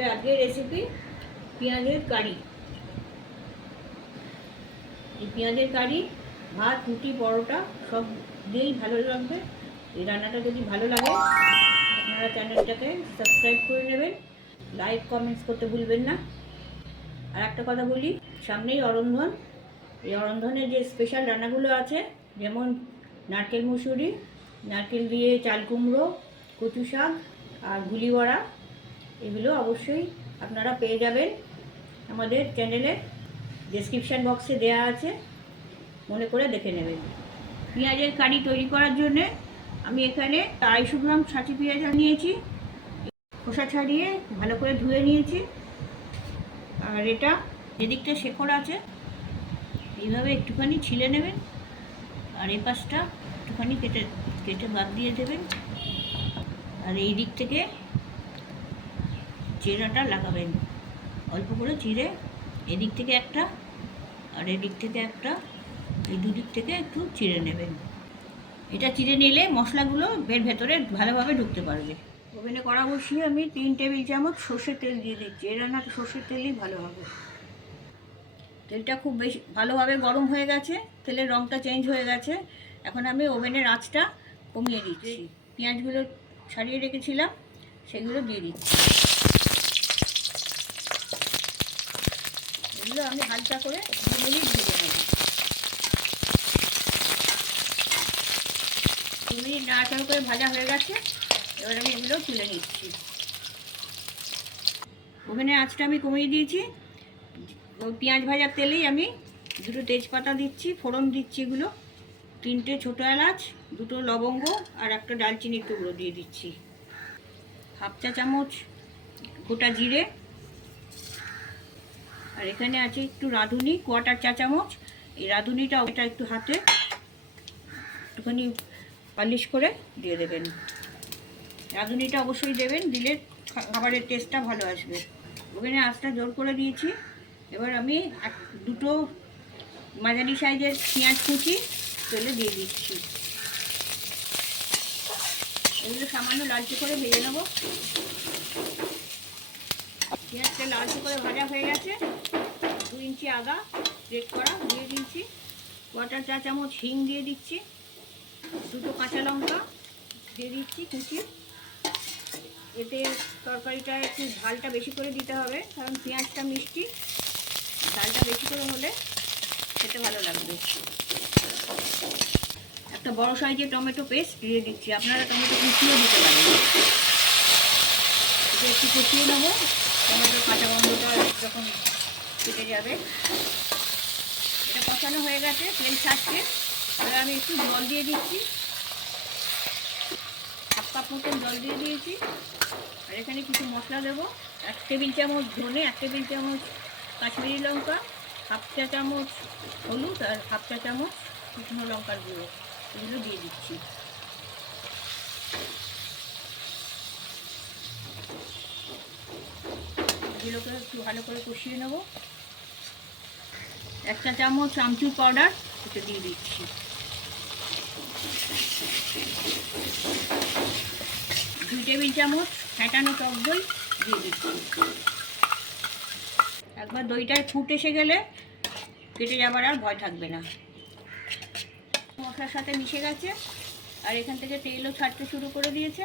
আমাদের আজকের রেসিপি পেঁয়াজের কারি। এই পেঁয়াজের কারি, ভাত, রুটি, পরোটা সব দিয়েই ভালো লাগবে। এই রান্নাটা যদি ভালো লাগে, আপনারা চ্যানেলটাকে সাবস্ক্রাইব করে নেবেন। লাইক কমেন্টস করতে ভুলবেন না। আর একটা কথা বলি, সামনেই অরন্ধন। এই অরন্ধনের যে স্পেশাল রান্নাগুলো আছে, যেমন নারকেল মুসুরি, নারকেল দিয়ে চাল কুমড়ো, কচু শাক আর গুলি বড়া এগুলো অবশ্যই আপনারা পেয়ে যাবেন। আমাদের চ্যানেলে ডেসক্রিপশান বক্সে দেওয়া আছে। মনে করে দেখে নেবেন। পেঁয়াজের কারি তৈরি করার জন্যে আমি এখানে আড়াইশো গ্রাম ছাঁচি পেঁয়াজ নিয়েছি খোসা ছাড়িয়ে ভালো করে ধুয়ে নিয়েছি। আর এটা যেদিকটা শেকড় আছে। এইভাবে একটুখানি ছিলে নেবেন। আর এই পাশটা একটুখানি কেটে কেটে বাদ দিয়ে দেবেন। আর এই দিক থেকে চিরাটা লাগাবেন। অল্প করে চিড়ে এদিক থেকে একটা আর এদিক থেকে একটা এই দুদিক থেকে একটু চিড়ে নেবেন। এটা চিড়ে নিলে মশলাগুলো বের ভেতরে ভালোভাবে ঢুকতে পারবে। ওভেনে কড়া বসিয়ে আমি তিন টেবিল চামচ সর্ষের তেল দিয়ে দিচ্ছি। এই রান্নাটা সর্ষের তেলই ভালো হবে। তেলটা খুব বেশি ভালোভাবে গরম হয়ে গেছে তেলের রঙটা চেঞ্জ হয়ে গেছে। এখন আমি ওভেনের আঁচটা কমিয়ে দিচ্ছি। পেঁয়াজগুলো ছাড়িয়ে রেখেছিলাম সেগুলো দিয়ে দিচ্ছি। এগুলো আমি হালকা করে দু ভেজে নেব। দু মিনিট নাড়াচাড়া করে ভাজা হয়ে গেছে, এবার আমি এগুলো তুলে নিচ্ছি। ওভেনের আঁচটা আমি কমিয়ে দিয়েছি। পেঁয়াজ ভাজার তেলেই আমি দুটো তেজপাতা দিচ্ছি, ফোড়ন দিচ্ছি এগুলো, তিনটে ছোটো এলাচ, দুটো লবঙ্গ আর একটা ডালচিনির টুকরো দিয়ে দিচ্ছি। হাফ চা চামচ গোটা জিরে আর এখানে আছে একটু রাঁধুনি কোয়াটার চা চামচ এই রাঁধুনিটা ওটা একটু হাতে একটুখানি পালিশ করে দিয়ে দেবেন। রাঁধুনিটা অবশ্যই দেবেন, দিলে খাবারের টেস্টটা ভালো আসবে। ওখানে আঁচটা জোর করে দিয়েছি। এবার আমি এক, দুটো মাঝারি সাইজের পেঁয়াজ কুচি তেলে দিয়ে দিচ্ছি। এগুলো সামান্য লালচে করে ভেজে নেব। পেঁয়াজটা লালচে করে ভাজা হয়ে গেছে। দু ইঞ্চি আদা রেড করা দিয়ে দিচ্ছি কোয়াটার চা চামচ হিং দিয়ে দিচ্ছি। দুটো কাঁচা লঙ্কা দিয়ে দিচ্ছি কুচি। এতে তরকারিটা একটু ঝালটা বেশি করে দিতে হবে, কারণ পেঁয়াজটা মিষ্টি। ঝালটা বেশি করে হলে খেতে ভালো লাগবে। একটা বড় সাইজের টমেটো পেস্ট দিয়ে দিচ্ছি। আপনারা টমেটো কুচিও দিতে পারেন। একটু কষিয়ে নেব। টমেটোর কাঁচা গন্ধটা যখন কেটে যাবে। এটা কষানো হয়ে গেছে তেল ছাড়ছে এবার আমি একটু জল দিয়ে দিচ্ছি। হাফ কাপ মতন জল দিয়ে দিয়েছি। আর এখানে কিছু মশলা দেবো। এক টেবিল চামচ ধনে, এক টেবিল চামচ কাশ্মীরি লঙ্কা, হাফ চা চামচ হলুদ আর হাফ চা চামচ শুকনো লঙ্কার গুঁড়ো। এগুলো দিয়ে দিচ্ছি। এগুলোকে একটু ভালো করে কষিয়ে নেব। এক চা চামচ আমচুর পাউডার, এটা দিয়ে দিচ্ছি। দুই টেবিল চামচ ফ্যাটানো টক দই দিয়ে দিচ্ছি। একবার দইটায় ফুট এসে গেলে কেটে যাবার আর ভয় থাকবে না। মশলার সাথে মিশে গেছে, আর এখান থেকে তেলও ছাড়তে শুরু করে দিয়েছে।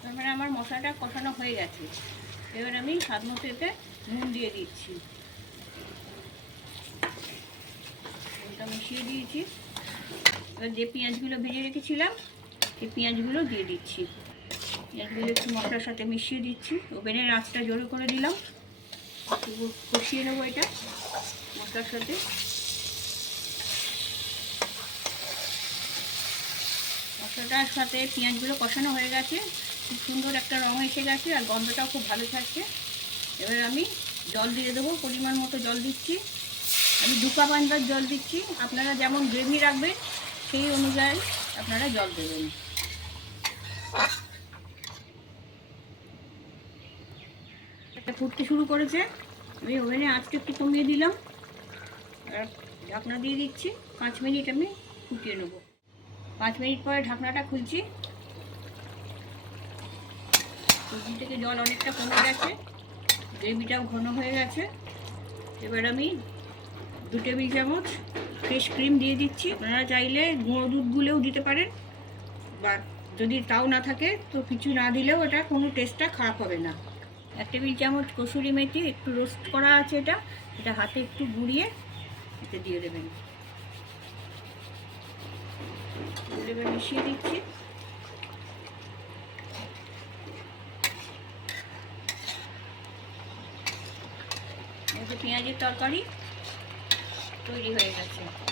তার মানে আমার মশলাটা কষানো হয়ে গেছে। এবার আমি স্বাদ মতো এতে নুন দিয়ে দিচ্ছি। নুনটা মিশিয়ে দিয়েছি। এবার যে পেঁয়াজগুলো ভেজে রেখেছিলাম, সেই পেঁয়াজগুলো দিয়ে দিচ্ছি। পেঁয়াজগুলো একটু মশলার সাথে মিশিয়ে দিচ্ছি। ওভেনের আঁচটা জোরে করে দিলাম। কষিয়ে নেব এটা মশলার সাথে। মশলাটার সাথে পেঁয়াজগুলো কষানো হয়ে গেছে। খুব সুন্দর একটা রং এসে গেছে আর গন্ধটাও খুব ভালো থাকছে। এবার আমি জল দিয়ে দেবো, পরিমাণ মতো জল দিচ্ছি। আমি দু কাপ আনবার জল দিচ্ছি। আপনারা যেমন গ্রেভি রাখবেন, সেই অনুযায়ী আপনারা জল দেবেন। ফুটতে শুরু করেছে। আমি ওভেনে আজকে একটু কমিয়ে দিলাম। আর ঢাকনা দিয়ে দিচ্ছি। পাঁচ মিনিট আমি ফুটিয়ে নেব। পাঁচ মিনিট পরে ঢাকনাটা খুলছি। সবজি থেকে জল অনেকটা কমে গেছে। গ্রেভিটাও ঘন হয়ে গেছে। এবার আমি দু টেবিল চামচ ফ্রেশ ক্রিম দিয়ে দিচ্ছি। আপনারা চাইলে গুঁড়ো দুধ গুলেও দিতে পারেন। বা যদি তাও না থাকে, তো কিছু না দিলেও এটা কোনো টেস্টটা খারাপ হবে না। এক টেবিল চামচ কসুরি মেথি, একটু রোস্ট করা আছে এটা। এটা হাতে একটু গুঁড়িয়ে এতে দিয়ে দেবেন। মিশিয়ে দিচ্ছি। পেঁয়াজের তরকারি। তৈরি হয়ে গেছে।